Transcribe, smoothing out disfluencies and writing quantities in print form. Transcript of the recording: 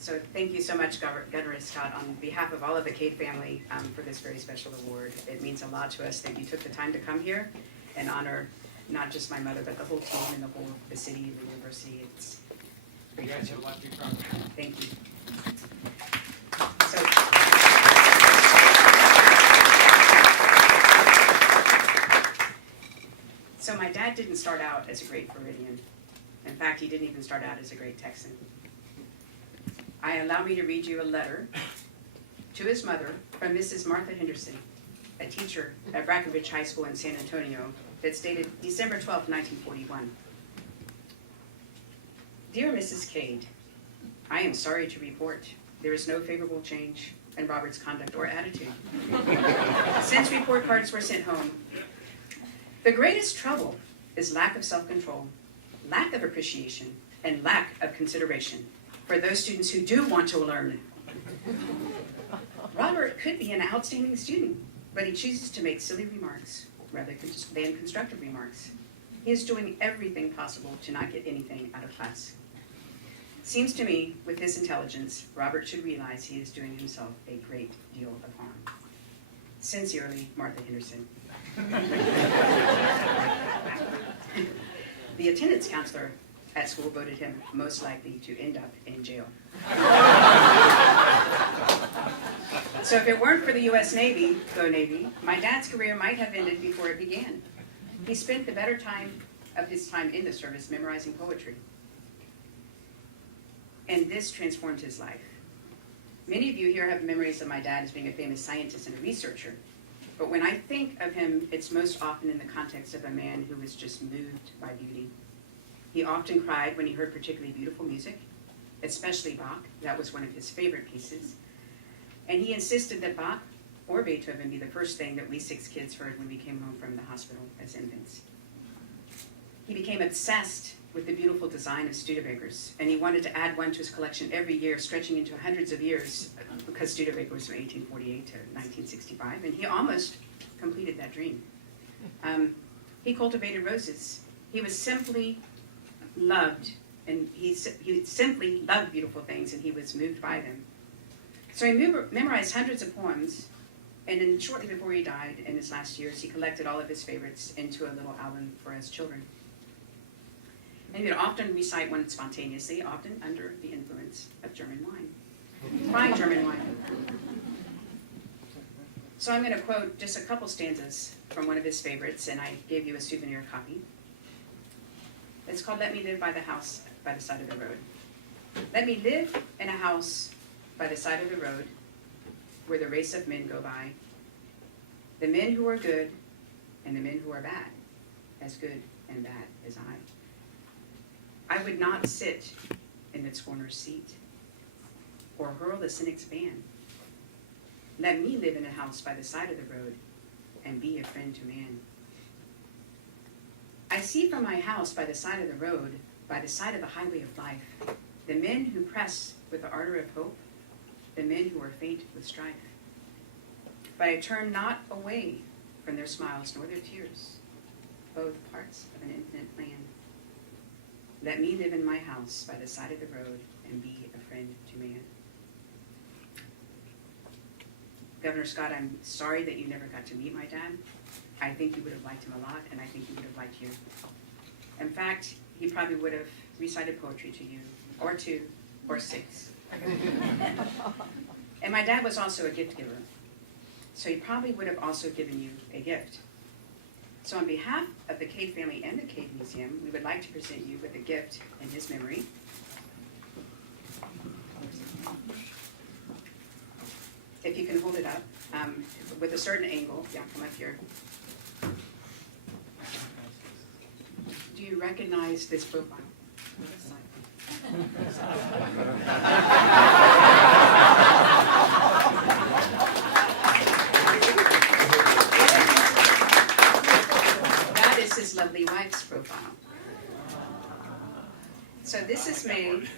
So thank you so much, Governor Scott, on behalf of all of the Cade family for this very special award. It means a lot to us that you took the time to come here and honor not just my mother, but the whole team and the whole the city, the university. It's You guys have a lot to be proud of. thank you. So my dad didn't start out as a great Floridian. In fact, he didn't even start out as a great Texan. Allow me to read you a letter to his mother from Mrs. Martha Henderson, a teacher at Brackenridge High School in San Antonio, that's dated December 12, 1941. Dear Mrs. Cade, I am sorry to report there is no favorable change in Robert's conduct or attitude since report cards were sent home. The greatest trouble is lack of self-control, lack of appreciation, and lack of consideration for those students who do want to learn. Robert could be an outstanding student, but he chooses to make silly remarks rather than constructive remarks. He is doing everything possible to not get anything out of class. Seems to me, with his intelligence, Robert should realize he is doing himself a great deal of harm. Sincerely, Martha Henderson. The attendance counselor at school voted him most likely to end up in jail. So if it weren't for the U.S. Navy, go Navy, my dad's career might have ended before it began. He spent the better time of his time in the service memorizing poetry. And this transformed his life. Many of you here have memories of my dad as being a famous scientist and a researcher. But when I think of him, it's most often in the context of a man who was just moved by beauty. He often cried when he heard particularly beautiful music, especially Bach. That was one of his favorite pieces. And he insisted that Bach or Beethoven be the first thing that we 6 kids heard when we came home from the hospital as infants. He became obsessed with the beautiful design of Studebakers, and he wanted to add one to his collection every year, stretching into hundreds of years, because Studebaker was from 1848 to 1965, and he almost completed that dream. He cultivated roses. He was simply loved, and he simply loved beautiful things, and he was moved by them. So he memorized hundreds of poems, and then shortly before he died, in his last years, he collected all of his favorites into a little album for his children. And he would often recite one spontaneously, often under the influence of German wine, fine German wine. So I'm going to quote just a couple stanzas from one of his favorites, and I gave you a souvenir copy. It's called Let Me Live by the House by the Side of the Road. Let me live in a house by the side of the road where the race of men go by, the men who are good and the men who are bad, as good and bad as I would not sit in the scorner's seat or hurl the cynic's ban. Let me live in a house by the side of the road and be a friend to man. I see from my house by the side of the road, by the side of the highway of life, the men who press with the ardor of hope, the men who are faint with strife. But I turn not away from their smiles nor their tears, both parts of an infinite plan. Let me live in my house by the side of the road and be a friend to man. Governor Scott, I'm sorry that you never got to meet my dad. I think you would have liked him a lot, and I think he would have liked you. In fact, he probably would have recited poetry to you, or 2, or 6. And my dad was also a gift giver, so he probably would have also given you a gift. So on behalf of the Cade family and the Cade Museum, we would like to present you with a gift in his memory. If you can hold it up with a certain angle. Yeah, come up here. Do you recognize this profile? That is his lovely wife's profile. So this is made